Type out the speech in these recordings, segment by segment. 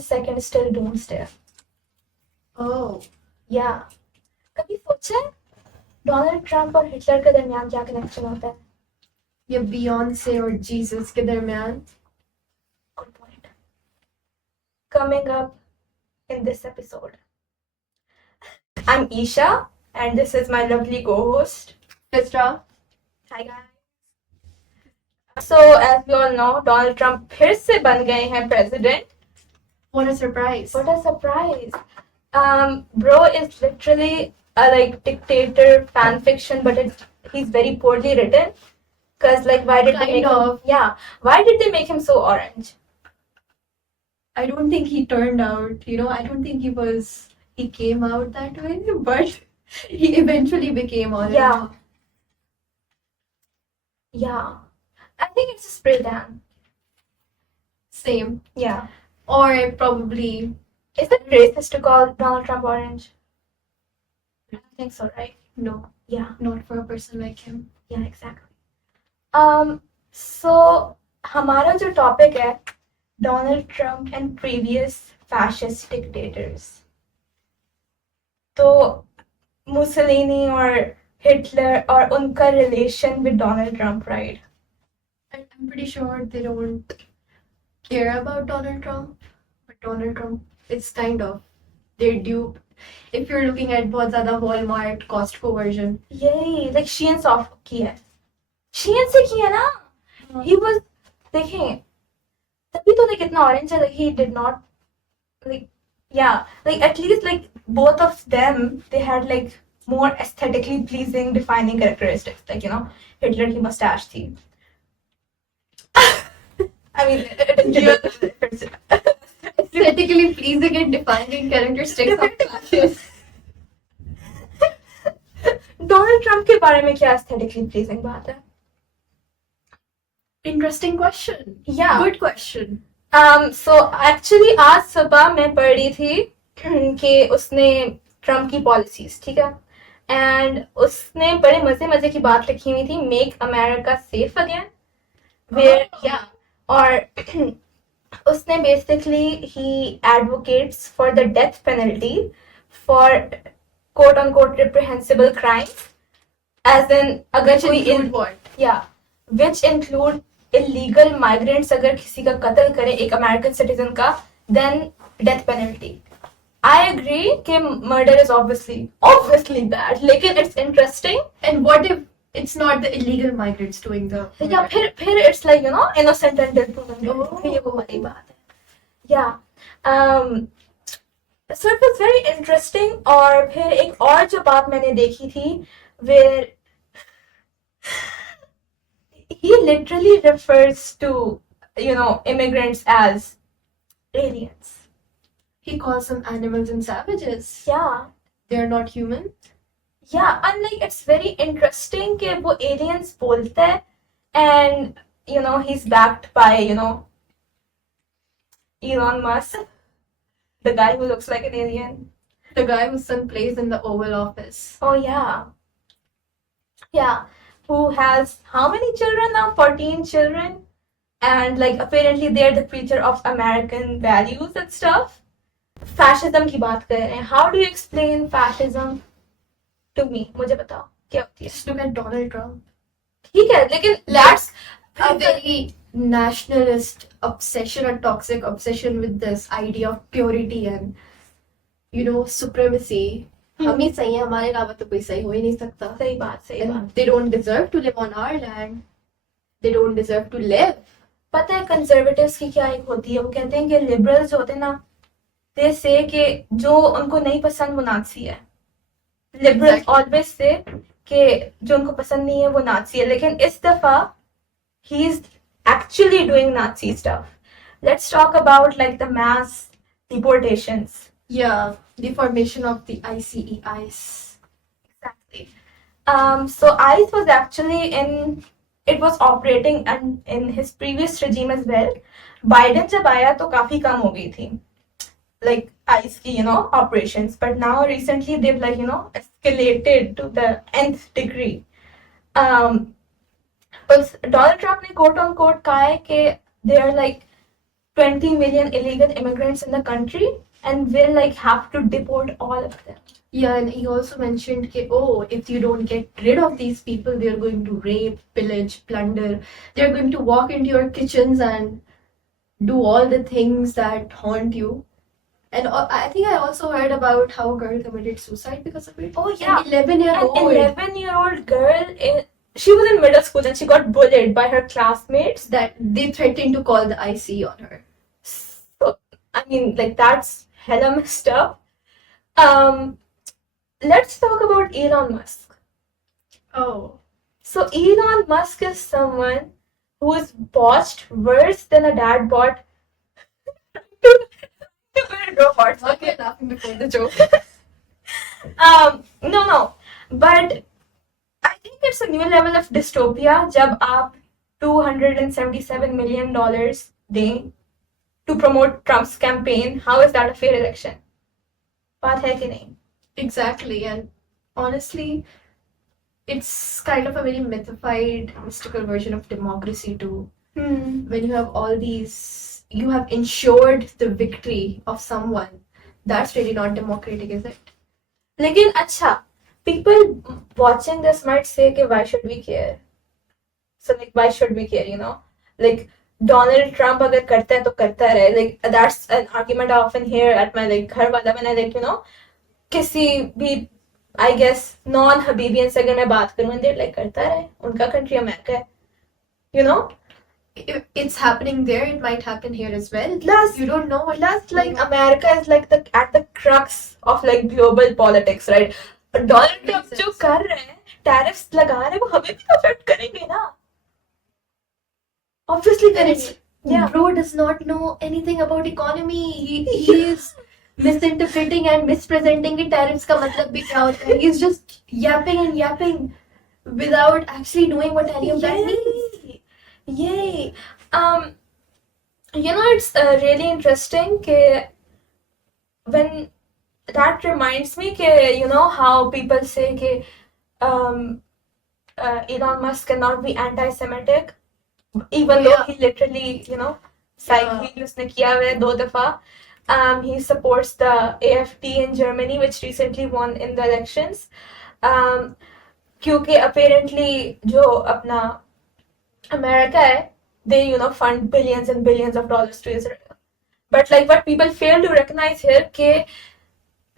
second is still doomsday. Oh, Yeah. कभी सोचा है डोनाल्ड ट्रंप और हिटलर के दरमियान क्या कनेक्शन होता है? ये बियॉन्से और जीसस के दरमियान. Good point. Coming up in this episode. I'm Isha, and this is my lovely co-host. Fisra. Hi guys. So as we all know, Donald Trump फिर से बन गए हैं president. What a surprise. What a surprise. Bro is literally a like dictator fan fiction, but he's very poorly written. Cause like why did they make him? Yeah, why did they make him so orange? I don't think he turned out, I don't think he came out that way, but he eventually became orange. Yeah. I think it's a spray tan. Same. Yeah. Or probably. Is it racist to call Donald Trump orange? I don't think so, right? No. Yeah. Not for a person like him. Yeah, exactly. So हमारा जो topic है Donald Trump and previous fascist dictators. तो Mussolini और Hitler और उनका relation with Donald Trump, right? I'm pretty sure they don't care about Donald Trump, but Donald Trump is kind of their dupe. If you're looking at बहुत ज़्यादा Walmart, Costco version. Yay, like Shein soft की है. Shein से की है ना? He was, देखें, तभी तो like इतना orange है, like he did not, like, yeah, like at least like both of them, they had like more aesthetically pleasing defining characteristics, like, Hitler की mustache थी. I mean, aesthetically pleasing and defining characteristics of fascists. Donald Trump के बारे में क्या aesthetically pleasing बात है? Interesting question. Yeah. Good question. So actually आज सुबह मैं पढ़ रही थी कि उसने ट्रम्प की पॉलिसीज, ठीक है, एंड उसने बड़े मजे मजे की बात लिखी हुई थी, make America safe again, where या और उसने बेसिकली ही advocates for the death penalty for quote on quote reprehensible crimes, as in अगर कोई या विच इंक्लूड इलीगल माइग्रेंट्स, अगर किसी का कत्ल करे एक अमेरिकन सिटीजन का, then death penalty. I agree कि murder is obviously bad, लेकिन it's interesting. And what if it's not the illegal migrants doing the murder? Yeah, फिर it's like, innocent until proven guilty. ये वो वाली बात है. Yeah. So it was very interesting. और फिर एक और जो बात मैंने देखी थी, where he literally refers to, immigrants as aliens. He calls them animals and savages. Yeah. They're not human. Yeah, and like it's very interesting कि वो aliens बोलता है, and he's backed by Elon Musk, the guy who looks like an alien, the guy whose son plays in the Oval Office. Oh yeah, who has how many children now? 14 children, and like apparently they're the preacher of American values and stuff. Fascism की बात कर रहे हैं. How do you explain fascism to me? मुझे बताओ क्या होती है? Just look at Donald Trump. ठीक है, लेकिन that's a very nationalist obsession, a toxic obsession with this idea of purity and supremacy. हम ही सही है, हमारे अलावा तो कोई सही हो ही नहीं सकता. सही बात. And they don't deserve to live on our land. They don't deserve to live. पता है conservatives की क्या एक होती है? वो कहते हैं कि liberals होते हैं ना, they say कि जो उनको नहीं पसंद वो नाजी है. Liberals always say कि जो उनको पसंद नहीं है वो नाजी है, लेकिन इस दफा he is actually doing Nazi stuff. Let's talk about like the mass deportations. Yeah, the formation of the ICE. Exactly. So ICE was actually it was operating in his previous regime as well. Biden जब आया तो काफी कम हो गई थी, like ICE की operations, but now recently they've like escalated to the nth degree. But Donald Trump ने quote on quote कहा है कि they are like 20 million illegal immigrants in the country and will like have to deport all of them. Yeah, and he also mentioned that, oh, if you don't get rid of these people, they're going to rape, pillage, plunder. They're going to walk into your kitchens and do all the things that haunt you. And I think I also heard about how a girl committed suicide because of it. Oh yeah, An 11-year-old. an 11-year-old girl she was in middle school and she got bullied by her classmates. That they threatened to call the IC on her. So I mean, like that's hella messed up. Let's talk about Elon Musk. Oh. So Elon Musk is someone who's botched worse than a dad bot to build robots. Why were you laughing before the joke? No, but I think it's a new level of dystopia जब आप $277 million दें to promote Trump's campaign. How is that a fair election? बात है कि नहीं? Exactly, and honestly, it's kind of a very mythified, mystical version of democracy too. When you have all these, you have ensured the victory of someone. That's really not democratic, is it? लेकिन अच्छा, people watching this might say कि why should we care? So like why should we care, you know? Like Donald Trump अगर करता है तो करता रहे. Like that's an argument I often hear at my like घर वाला when I like you know किसी भी I guess non Habibian से अगर मैं बात करूँ and they're like करता रहे, उनका country अमेरिका है, you know? If it's happening there, it might happen here as well. Plus, You don't know what Plus, like America is like the at the crux of like global politics, right? Donald Trump Makes जो sense. कर रहे हैं, tariffs लगा रहे हैं, वो हमें भी affect करेंगे ना? Obviously And करेंगे. it's, Yeah. bro does not know anything about economy. He is misinterpreting and mispresenting the tariffs का मतलब भी क्या होता है. He's just yapping and yapping without actually knowing what any of that means. Yay. You know, it's really interesting कि when that reminds me कि you know how people say कि Elon Musk cannot be anti-Semitic even though Yeah. he literally you know psyche उसने किया हुआ है 2 दफा. He supports the AFD in Germany which recently won in the elections. क्योंकि apparently जो अपना America है, they you know fund billions and billions of dollars to Israel. But like what people fail to recognize here कि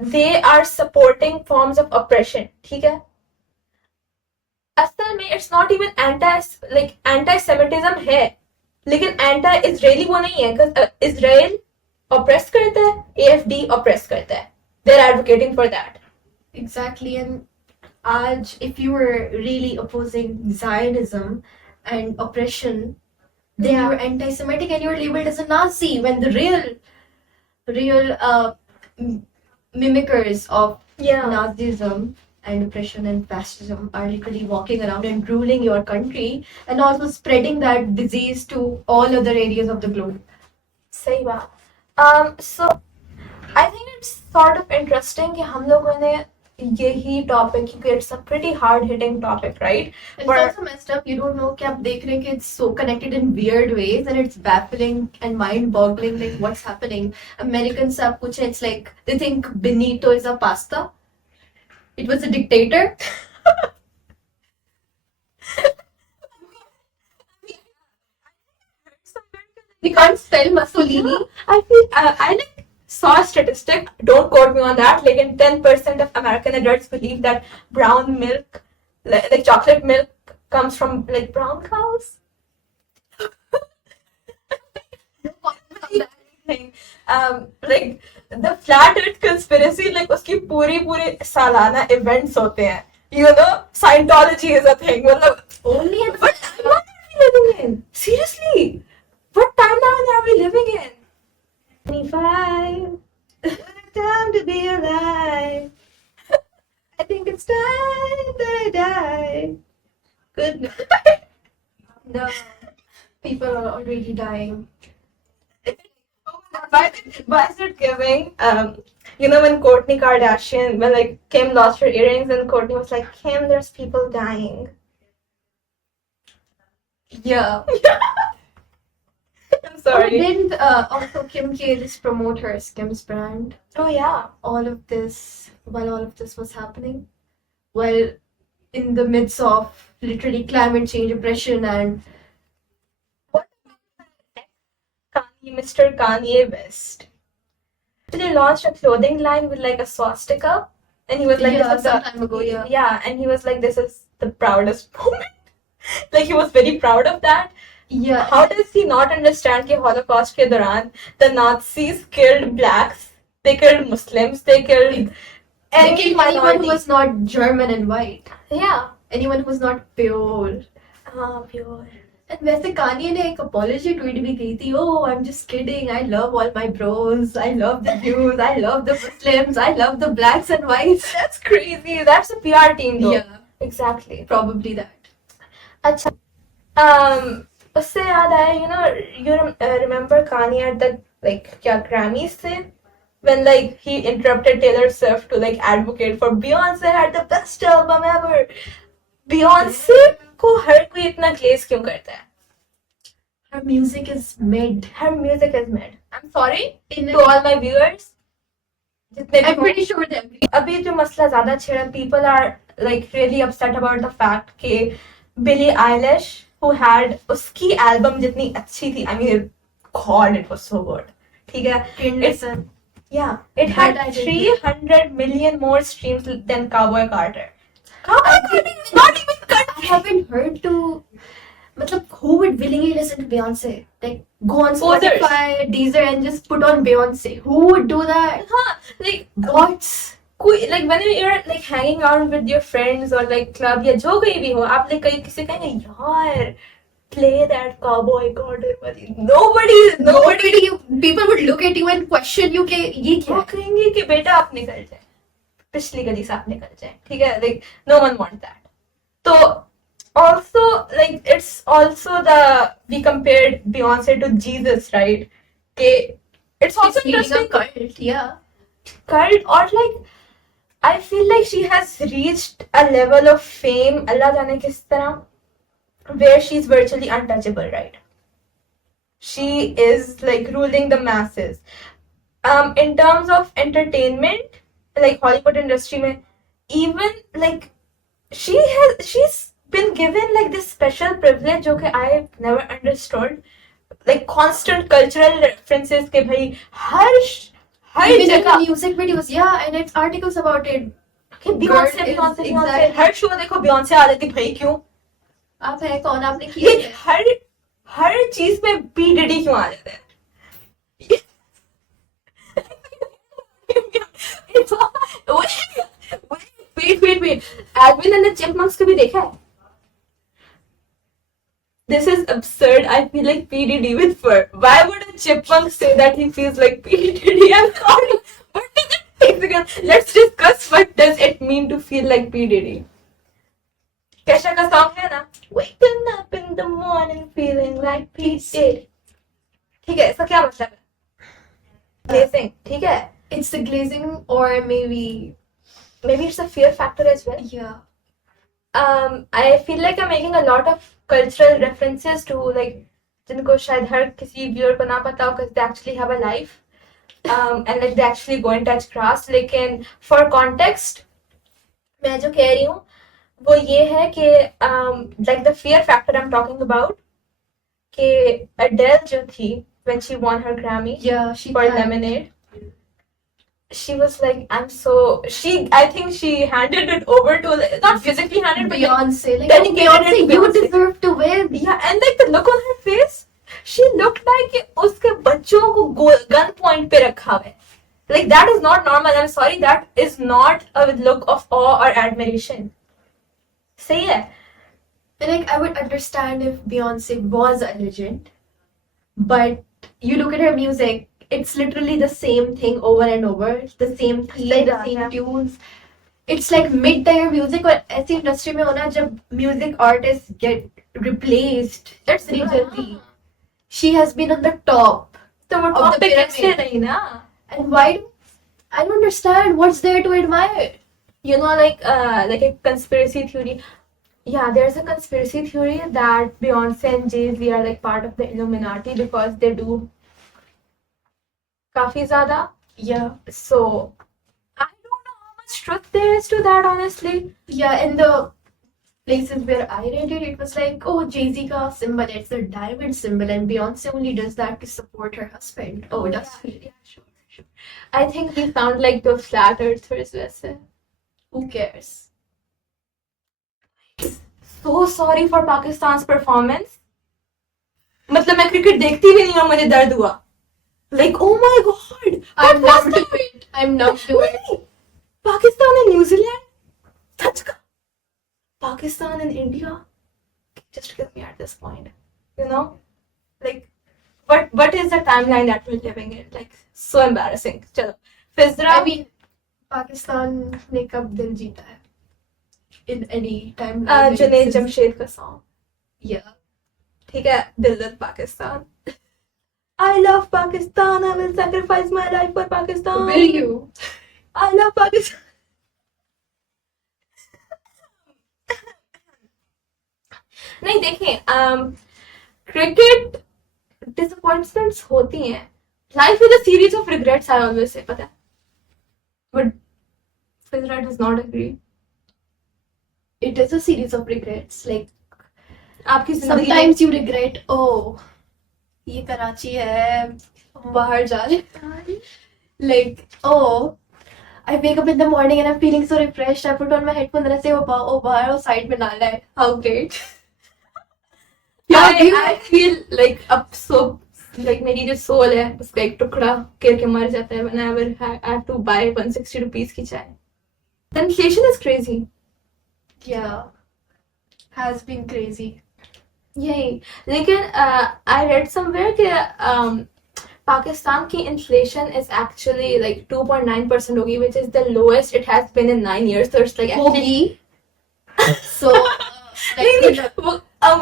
they are supporting forms of oppression. ठीक है? असल में it's not even anti-Semitism है, लेकिन anti-Israeli वो नहीं है, because Israel oppress करता है, AFD oppress करता है. They're advocating for that. Exactly, and Aj, if you were really opposing Zionism and oppression, then Yeah. you were anti-Semitic and you were labeled as a Nazi. When the real mimickers of Yeah. Nazism and oppression and fascism are literally walking around and ruling your country and also spreading that disease to all other areas of the globe. सही बात. So I think it's sort of interesting कि हम लोगों ने यही topic क्योंकि it's a pretty hard hitting topic, right? And But- it's also messed up. You don't know कि आप देख रहे हैं कि it's so connected in weird ways and it's baffling and mind-boggling. Like what's happening? Americans आप पूछें, it's like they think Benito is a pasta. It was a dictator. We can't spell Mussolini. I feel I like saw a statistic. Don't quote me on that. Like, 10% of American adults believe that brown milk, like chocolate milk, comes from like brown cows. Like the flat Earth conspiracy, like उसकी पूरी सालाना events होते हैं. You know, Scientology is a thing. मतलब Only in what timeline are we living in? Seriously, what timeline are we living in? 25. Time to be alive. I think it's time that I die. Good night. No, people are already dying. Why is it giving? You know when Kourtney Kardashian, when like Kim lost her earrings, and Kourtney was like, Kim, there's people dying. Yeah. I'm sorry. Didn't also Kim K just promote her Skims brand? Oh yeah. All of this, while all of this was happening, well, in the midst of literally climate change, oppression, and What Kanye, Mr. Kanye West? They launched a clothing line with like a swastika, and he was like, yeah, "This is some the time ago, yeah. yeah," and he was like, "This is the proudest moment." Like he was very proud of that. Yeah, How does he not understand कि Holocaust के दौरान the Nazis killed blacks, they killed Muslims, they killed they any killed anyone who minority. was not German and white, Yeah. anyone who was not pure. Pure. And वैसे Kanye ने एक apology tweet भी की थी. Oh, I'm just kidding. I love all my bros. I love the Jews. I love the Muslims. I love the blacks and whites. That's crazy. That's a PR team though. Yeah, Exactly. probably that. अच्छा. उससे याद आया, you remember Kanye at the like क्या Grammys थे? When like he interrupted Taylor Swift to like advocate for Beyonce had the best album ever. Beyonce को हर कोई इतना glaze क्यों करता है? Her music is mid. Her music is mid. I'm sorry In to all my viewers. जितने भी I'm हो, pretty sure that अभी जो मसला ज्यादा छिड़ा, people are like really upset about the fact कि Billie Eilish, who had उसकी album जितनी अच्छी थी, I mean, God, it was so good. ठीक है? Listen. Yeah, it had That I didn't 300 million more streams than Cowboy Carter. Cowboy Carter is not even I country. haven't heard to. Matlab, who would willingly listen to Beyonce? Like, go on Posers. Spotify, Deezer, and just put on Beyonce. Who would do that? हाँ, like What? like when you're like hanging out with your friends or like club या जो कहीं भी हो, आप like कहीं किसी कहेंगे यार play that Cowboy Carter वाली. Nobody People would look at you and question you कि ये क्या वो है? कहेंगे कि बेटा आप निकल जाए, पिछली गली से आप निकल जाए, ठीक है? Like no one wants that. So also like it's also we compared Beyonce to Jesus, right? Okay, it's also She's leading a interesting cult, yeah. cult, or like I feel like she has reached a level of fame, Allah जाने किस तरह, where she's virtually untouchable, right? She is like ruling the masses. In terms of entertainment, like Hollywood industry में, even like she's been given like this special privilege जो कि I've never understood. Like constant cultural references के भाई हर Even in जगह the music videos, yeah, and it's articles about it. कि Beyonce Girl is Beyonce Beyonce, exactly- her show देखो Beyonce आ रही थी भाई, क्यों? आप है कौन? आपने किया ये क्या? हर चीज में P Diddy क्यों आ जाता है? wait. Alvin and the Chipmunks को भी देखा है? This is absurd. I feel like P Diddy with fur. Why would a chipmunk say that he feels like P Diddy? I'm sorry. What does it take? Because let's discuss what does it mean to feel like P Diddy. Kesha का song है ना? Waking up in the morning feeling like P Diddy. ठीक है, इसका क्या मतलब है? Glazing, ठीक है? It's the glazing, or maybe Maybe it's a fear factor as well. yeah. I feel like I'm making a lot of cultural references to like जिनको शायद हर किसी viewer को ना पता हो, because they actually have a life, and like they actually go and touch grass. लेकिन for context, मैं जो कह रही हूँ वो ये है कि like the fear factor I'm talking about, कि Adele जो थी when she won her Grammy Yeah, she for can. Lemonade, she was like, I think she handed it over to, not physically handed, but like, Beyonce, like dedicated Beyonce, to you Beyonce. deserve to win. yeah, and like the look on her face, she looked like कि उसके बच्चों को gun point पे रखा हुआ है. Like that is not normal. I'm sorry, that is not a look of awe or admiration. सही है? Like, I would understand if Beyonce was a legend, but you look at her music, it's literally the same thing over and over, the same theme, सही the बात same है. tunes. It's like mid-tier music, और ऐसी industry में होना जब music artists get replaced It's pretty जल्दी. She has been on the top, तो वो of top the पे कैसे pyramid. रही ना? and why? I don't understand what's there to admire. You know, like a conspiracy theory. Yeah, there's a conspiracy theory that Beyonce and Jay-Z are like part of the Illuminati because they do काफी ज़्यादा. Yeah. So I don't know how much truth there is to that, honestly. Yeah, in the places where I read it, it was like, oh, Jay-Z ka symbol, it's a diamond symbol, and Beyonce only does that to support her husband. Oh, that's Yeah, sure. I think we sound like the flat earthers वैसे. who cares? So sorry for Pakistan's performance. मतलब मैं cricket देखती भी नहीं हूँ, मुझे दर्द हुआ. Like, oh my god! I'm What was numb to that? it. I'm numb to it. Wait, Pakistan and New Zealand? That's Pakistan and India? Just kill me at this point. You know? Like, what is the timeline that we're living in? Like, so embarrassing. चलो. Fizra. I mean, Pakistan ने कब दिल जीता है? In any time. Junaid Jamshed का song. Yeah. ठीक है, दिल्लत Pakistan. I love Pakistan. I will sacrifice my life for Pakistan. Will you? I love Pakistan. नहीं देखें, क्रिकेट डिसअपॉइंटमेंट्स होती हैं. Life is a series of regrets, I always say, पता है. But फिजरा does not agree. It is a series of regrets. Like, आपकी जिंदगी sometimes you regret, oh, ये कराची है, हम बाहर जा रहे हैं. Like, oh, I wake up in the morning and I'm feeling so refreshed. I put on my headphones and I say, oh, बाहर वो side में नाला है. How great. I feel like अब so like मेरी जो सोल है उसका एक टुकड़ा गिर के मर जाता है whenever I have to buy 160 rupees की चाय. The inflation is crazy. Yeah. Has been crazy. यही. लेकिन I read somewhere कि पाकिस्तान की inflation is actually like 2.9% होगी, which is the lowest it has been in 9 years. So it's like actually. So, नहीं,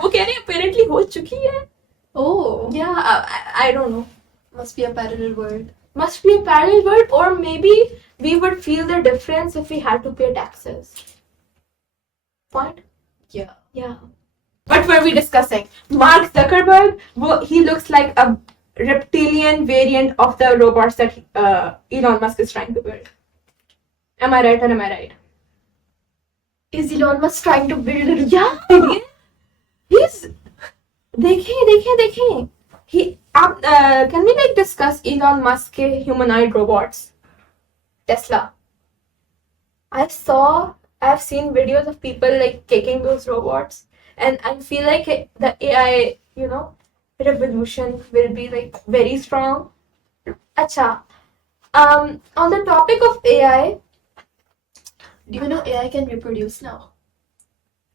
वो कह रहे हैं apparently हो चुकी है. oh, Yeah, I don't know. must be a parallel world. Must be a parallel world, or maybe we would feel the difference if we had to pay taxes. What? Yeah. Yeah. What were we discussing? Mark Zuckerberg, he looks like a reptilian variant of the robots that Elon Musk is trying to build. Am I right or am I right? Is Elon Musk trying to build a Yeah. He's. देखें. Can we like discuss Elon Musk के humanoid robots? Tesla. I've seen videos of people like kicking those robots, and I feel like the AI, revolution will be like very strong. Acha. On the topic of AI, Do you know AI can reproduce now?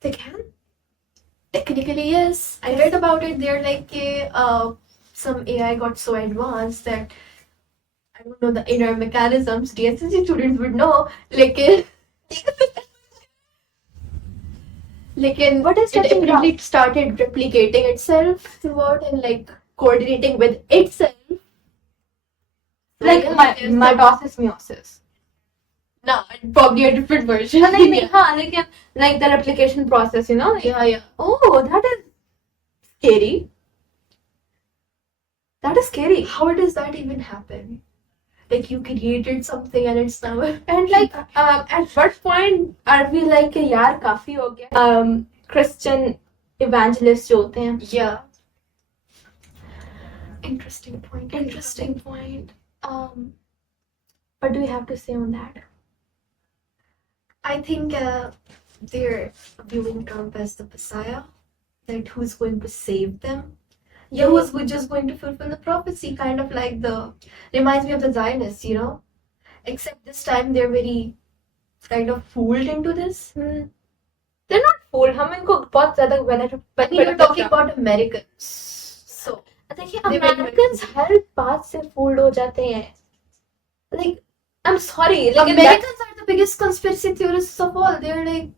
they can. Technically, yes. I read about it. They're like, some AI got so advanced that I don't know the inner mechanisms. DSSC students would know. Like, What is it touching apparently started replicating itself throughout and like coordinating with itself. Like there's mitosis, meiosis. No, probably a different version. नहीं, हाँ, लेकिन like the replication process, Yeah. Oh, that is scary. That is scary. How does that even happen? Like, you created something and it's now. And like, at what point are we like यार काफी हो गया? Christian evangelists जो होते हैं. Yeah. Interesting point. What do you have to say on that? I think they're viewing Trump as the Messiah, that who's going to save them. Yeah, who's just going to fulfill the prophecy, kind of like reminds me of the Zionists, Except this time they're very kind of fooled into this. They're not fooled. हम इनको बहुत ज़्यादा benefit. But you're talking about Americans. So, देखिए, they very Americans हर बात से fooled हो जाते हैं. Like, I'm sorry. Like, Americans are the biggest conspiracy theorists of all. They're like,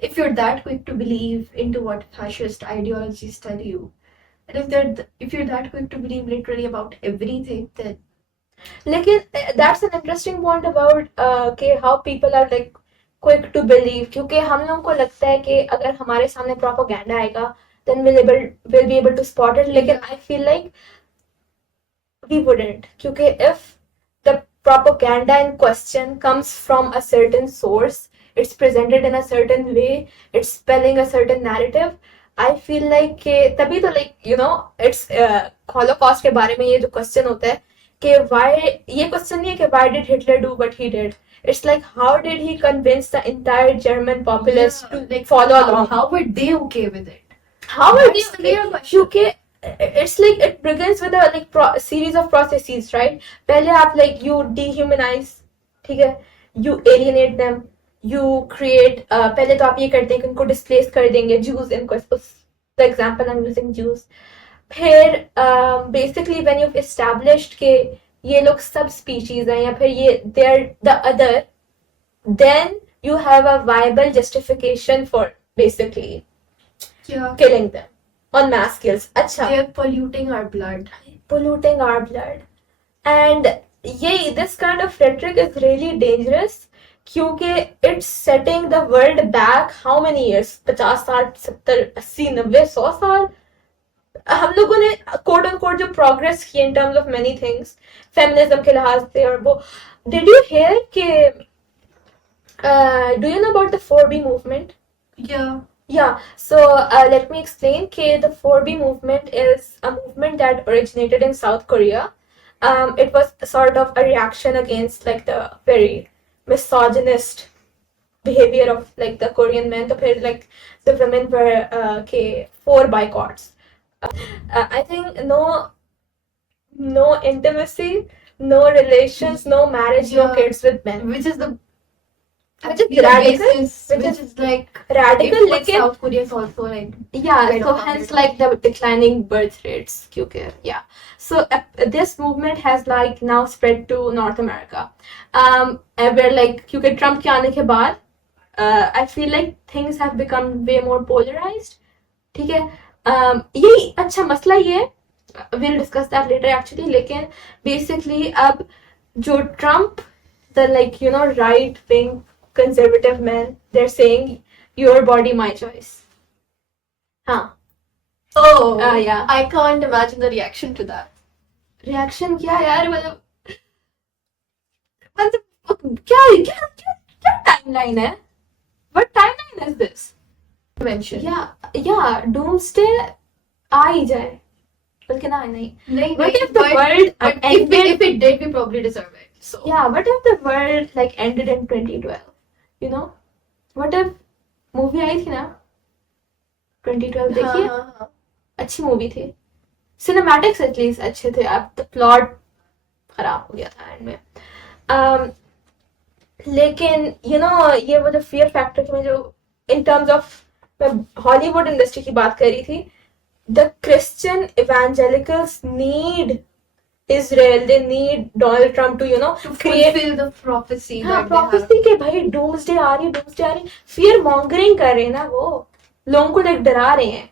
if you're that quick to believe into what fascist ideologies tell you, and if you're that quick to believe literally about everything, then लेकिन that's an interesting point about how people are like quick to believe, क्योंकि हम लोगों को लगता है कि अगर हमारे सामने प्रोपेगेंडा आएगा then will be able to spot it, लेकिन I feel like we wouldn't, क्योंकि if the propaganda in question comes from a certain source, it's presented in a certain way, it's spelling a certain narrative, I feel like कि तभी तो like you know it's holocaust के बारे में ये जो question होता है कि why, ये question नहीं है कि why did Hitler do what he did, it's like how did he convince the entire German populace Yeah, to like follow along, how were they okay with it? how are That's the they real question. क्योंकि it's like it begins with a like series of processes, right? पहले आप like you dehumanize, ठीक है, you alienate them, you create पहले तो आप ये करते हैं कि उनको displace कर देंगे, Jews इनको, the example I'm using Jews, फिर basically when you've established कि ये लोग सब species हैं या फिर ये they're the other, then you have a viable justification for basically Yeah, killing them on mass scales. अच्छा, they're polluting our blood. polluting our blood, and this kind of rhetoric is really dangerous क्योंकि it's setting the world back how many years, 50 साल, 70, 80, 90, 100 साल, हम लोगों ने coat on coat जो progress की in terms of many things, feminism के लिहाज से, और वो did you hear कि do you know about the 4B movement? Yeah. Yeah, so let me explain. Okay, the 4B movement is a movement that originated in South Korea. It was sort of a reaction against like the very misogynist behavior of like the Korean men. So like the women were okay, 4 boycotts. I think no intimacy, no relations, no marriage, no Yeah. kids with men. Which is the Which is the radical, basis, which which is like radical, what लेकिन South Korea is also like. yeah, kind so of hence popular. like the declining birth rates क्योंकि yeah, so this movement has like now spread to North America, and where like क्योंकि Trump के आने के बाद I feel like things have become way more polarized, ठीक है, यही अच्छा मसला ये है, we'll discuss that later actually, लेकिन basically अब जो Trump, the like you know right wing conservative men, they're saying your body my choice. हाँ, Oh, yeah. I can't imagine the reaction to that. Reaction क्या यार, मतलब क्या क्या क्या टाइमलाइन है, what timeline is this, Mention. या doomsday आ ही जाए, बल्कि ना नहीं, Nahin, what nahin, if the world but ended, if it did, we probably deserve it. So yeah, what if the world like ended in 2012, you know, what if movie आई थी ना 2012, देखिए, हाँ. अच्छी मूवी थी, सिनेमैटिक्स एटलीस्ट अच्छे थे, अब द प्लॉट खराब हो गया था एंड में, लेकिन यू नो ये वो जो फियर फैक्टर में जो इन टर्म्स ऑफ, मैं हॉलीवुड इंडस्ट्री की बात कर रही थी, the Christian evangelicals need Israel, they need Donald Trump to you know To create fulfill the prophecy हाँ that they have. prophecy के भाई doomsday आ रही, fear mongering कर रहे हैं ना, वो लोगों को like डरा रहे हैं,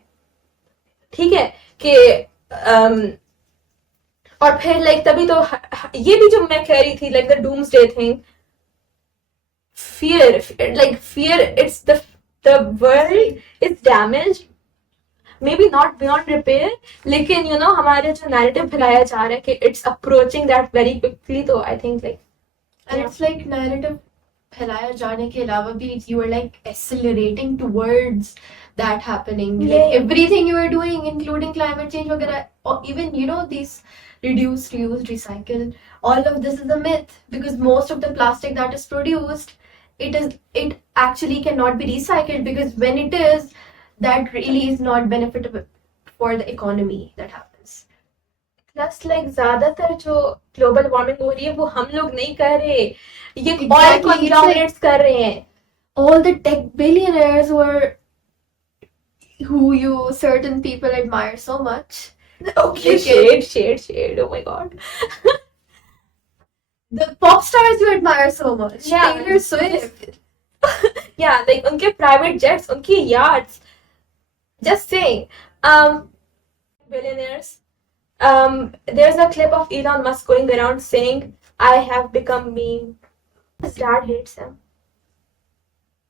ठीक है, कि और फिर like तभी तो ये भी जो मैं कह रही थी like the doomsday thing, fear, it's the world is damaged, maybe not beyond repair, लेकिन you know हमारे जो narrative फैलाया जा रहा है कि it's approaching that very quickly, तो I think like And yeah. it's like narrative फैलाया जाने के अलावा भी you are like accelerating towards that happening. Yeah. Like everything you are doing, including climate change वगैरह, or even you know these reduce, reuse, recycle, all of this is a myth because most of the plastic that is produced, it actually cannot be recycled because when it is, that really is not beneficial for the economy that happens. Plus like ज्यादातर जो global warming हो रही है वो हम लोग नहीं कर रहे, ये ऑयल Exactly, it's कंग्लोमरेट्स कर रहे हैं, All the tech billionaires who you certain people admire so much. okay, Okay. shade, oh my god. The pop stars you admire so much. Yeah. Taylor Swift. Yeah, like उनके private jets, उनकी yachts, just saying, billionaires, there's a clip of Elon Musk going around saying I have become meme, his dad hates him,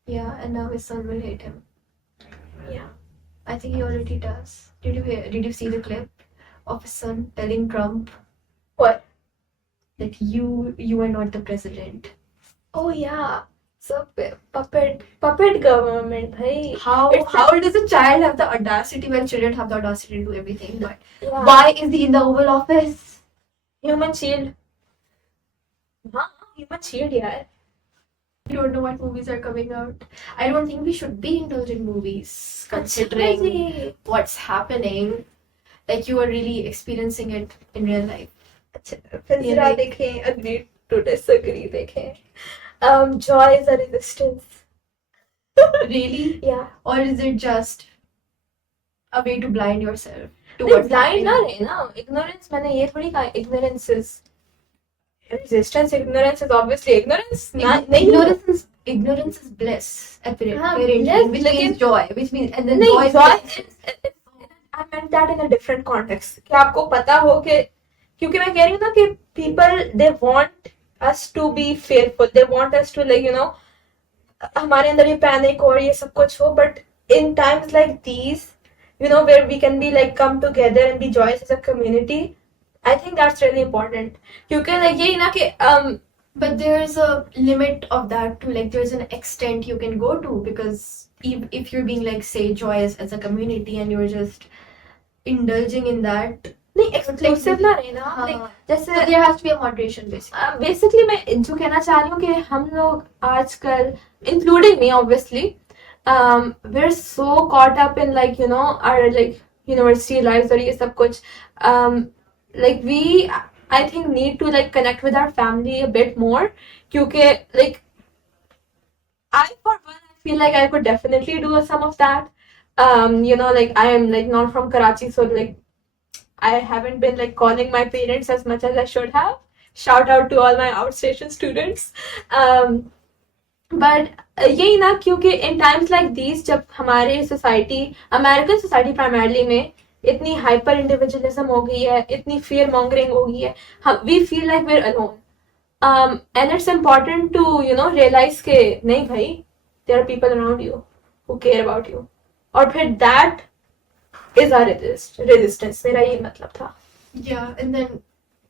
Yeah, and now his son will hate him. Yeah. I think he already does. Did you see the clip of his son telling Trump What? that you are not the president? Oh yeah. So puppet government, bhai. How does a child have the audacity when children have the audacity to do everything? But Yeah. why is he in the Oval Office? Human shield. हाँ, human shield यार. I don't know what movies are coming out. I don't think we should be indulging movies considering ji. what's happening. Like you are really experiencing it in real life. अच्छा, फिर ये जरा like- देखें, agree to disagree देखें. Joy is a resistance. Really? Yeah. Or is it just a way to blind yourself to नहीं what's blind ना happening? रहे ना. Ignorance मैंने ये थोड़ी कहा. Ignorance is resistance. Ignorance is obviously ignorance. नहीं. Ignorance is bliss. हाँ, Parenting, bliss, which लेकिन- means joy, which means and then नहीं, joy joy I meant that in a different context. कि आपको पता हो कि क्योंकि मैं कह रही हूँ ना कि people they want us to be fearful. They want us to like हमारे अंदर ये panic और ये सब कुछ हो. But in times like these, where we can be like come together and be joyous as a community, I think that's really important. क्योंकि like यही ना कि But there's a limit of that too. Like there's an extent you can go to because if you're being like say joyous as a community and you're just indulging in that, नहीं exclusive ना रहे ना. हाँ. Like जैसे so there has to be a moderation basically. Basically मैं जो कहना चाह रही हूँ कि हम लोग आजकल including me obviously we're so caught up in like our like university lives और ये सब कुछ like we I think need to like connect with our family a bit more क्योंकि like I for one I feel like I could definitely do some of that. Like I am like not from Karachi, so like I haven't been like calling my parents as much as I should have. Shout out to all my outstation students. But यही ना क्योंकि in times like these जब हमारे society, American society primarily में इतनी hyper individualism हो गई है, इतनी fear mongering हो गई है, we feel like we're alone. And it's important to realize के नहीं भाई, there are people around you who care about you. और फिर that is our resistance. मेरा ये मतलब था. Yeah, and then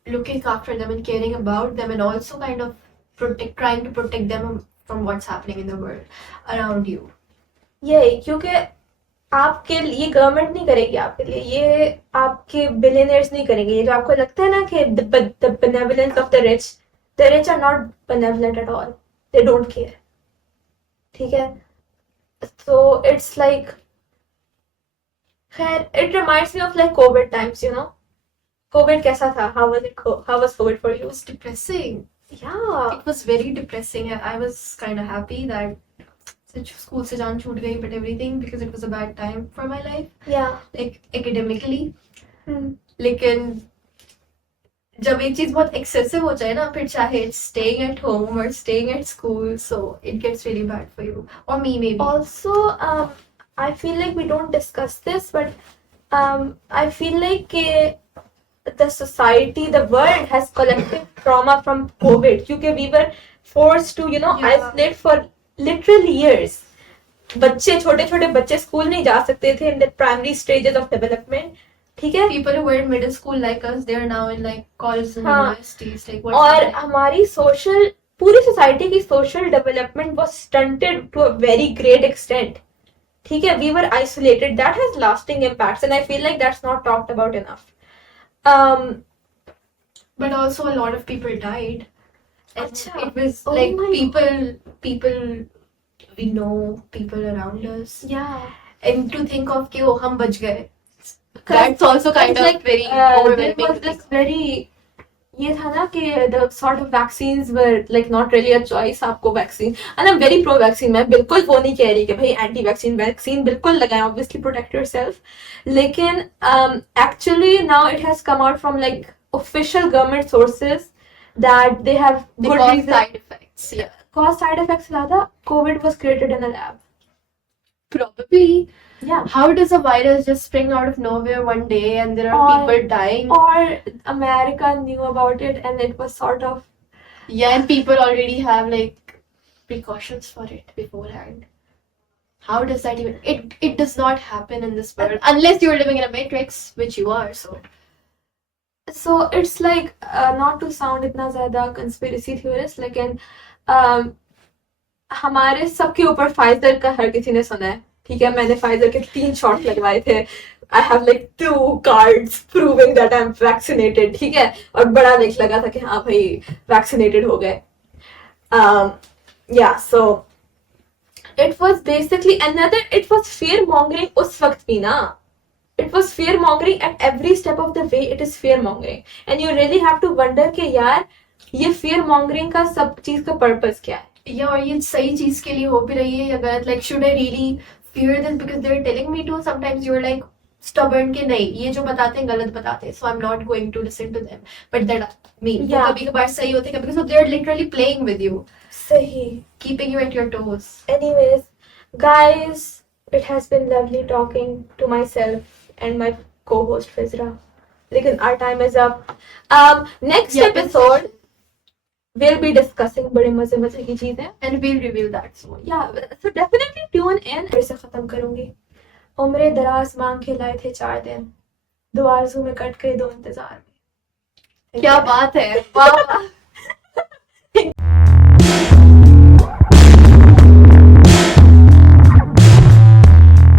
looking after them and caring about them and also kind of trying to protect them from what's happening in the world around you. यही क्योंकि आपके लिए गवर्नमेंट नहीं करेगी आपके लिए, ये आपके बिलियनर्स नहीं करेंगे. ये जो आपको लगता है ना कि the benevolence of the rich are not benevolent at all. They don't care. ठीक है. So it's like it reminds me of like COVID times, COVID कैसा था? How was COVID for It you? was depressing. Yeah. It was very depressing and I was kind of happy that school se jaan chhoot gayi, but everything because it was a bad time for my life, Yeah. like academically. Hmm. लेकिन जब एक चीज बहुत excessive हो जाए ना, फिर चाहे it's staying at home or staying at school, so it gets really bad for you or me maybe. Also, I feel like we don't discuss this, but I feel like the society, the world has collective trauma from COVID because we were forced to, isolate for literal years. बच्चे छोटे बच्चे school नहीं जा सकते थे in the primary stages of development. ठीक है. People who were in middle school like us, they are now in like colleges and हाँ. universities. Like what's और happening? हमारी पूरी सोसाइटी की social development was stunted to a very great extent. ठीक है. We were isolated. That has lasting impacts, and I feel like that's not talked about enough. But also a lot of people died. And Achha. it was Oh like my people we know, people around us. Yeah. And to think of कि वो हम बच गए. That's also kind of like very there overwhelming. was like very ये था ना कि the sort of vaccines were like not really a choice. आपको vaccine, and I'm very pro vaccine. मैं बिल्कुल वो नहीं कह रही कि भाई anti vaccine बिल्कुल लगाएं, obviously protect yourself. लेकिन actually now it has come out from like official government sources that they have good because reason. side effects. Yeah. Cause side effects ज़्यादा. COVID was created in a lab. Probably. Yeah. How does a virus just spring out of nowhere one day and there are Or- people dying? Or America knew about it and it was sort of Yeah, and people already have like precautions for it beforehand. How does that even? It does not happen in this world unless you're living in a matrix, which you are. So it's like not to sound इतना ज़्यादा conspiracy theorist, लेकिन हमारे सबके ऊपर Pfizer का हर किसी ने सुना है, ठीक है? मैंने फाइजर के 3 शॉट लगवाए थे. I have like 2 cards proving that I'm vaccinated, ठीक है? और बड़ा लिख लगा था कि हाँ भाई vaccinated हो गए. Yeah, so it was basically it was fear mongering उस वक्त भी ना. It was fear mongering at every step of the way. It is fear mongering, and you really have to wonder कि यार ये fear mongering का सब चीज का purpose क्या है? या और ये सही चीज के लिए हो भी रही है या गलत? Like should I really fear this because they're telling me to? Sometimes you're like stubborn कि नहीं, ये जो बताते हैं गलत बताते हैं, so I'm not going to listen to them. But that mean Yeah. कभी कभार सही होते हैं, because they're literally playing with you, सही. keeping you at your toes. Anyways, guys, it has been lovely talking to myself and my co-host Fizra. लेकिन our time is up. Next Yeah, episode we'll be discussing बड़े मजे मजे की चीजें. And we'll reveal that soon. Yeah, so definitely tune in. फिर से खत्म करूंगी. उम्रे दराज मांग के लाए थे 4 दिन, 2 आरज़ू में कट गए 2 इंतजार में. क्या बात है, वाह.